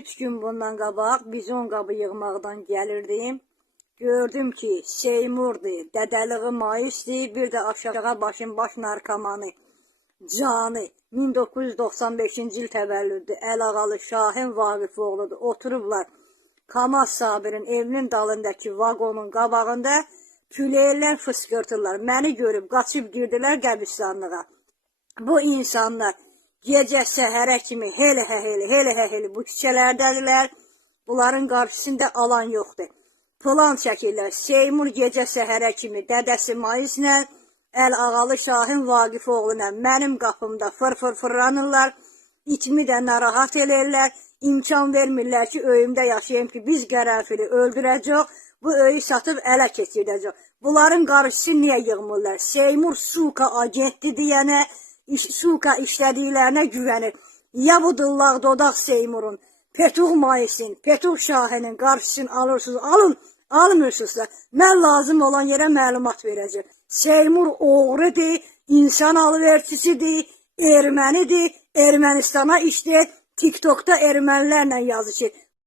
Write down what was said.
3 gün bundan qabaq bizon qabı yığmaqdan gəlirdim. Gördüm ki, Seymurdur, Dədəliği Maisdir, bir də aşağı başın baş narkomanı Canı 1995-ci il təvəllüddür. Əlağalı Şahin Vaqifoğludur. Oturublar Kamaz Sabirin evinin dalındakı vagonun qabağında küləylər fıskırtırlar. Məni görüb qaçıb girdilər qəbristanlığa. Bu insanlar gecə səhərə kimi hele bu küçələrdədirlər. Bunların qarşısında alan yoxdur. Plan çəkirlər. Seymur gecə səhərə kimi dədəsi Maislə, Əlağalı Şahin Vaqifoğlu'na mənim qapımda fırlanırlar. İtimi də narahat eləyirlər. İmkan vermirlər ki, öyümdə yaşayayım ki, biz qərənfili öldürəcək, bu öyü satıb ələ keçirdəcək. Bunların qarşısı niyə yığmırlar? Seymur suka agentdir deyənə, suka işlədiklərinə güvənir. Ya bu dillaq dodaq Seymurun, Petuh Maisin, Petuh Şahinin qarşısını alırsınız, almırsınız da, mən lazım olan yerə məlumat verəcəm. Seymur oğrudur, insan alıverçisidir, ermənidir, Ermənistana işləyir, TikTok'da ermənilərlə yazışır.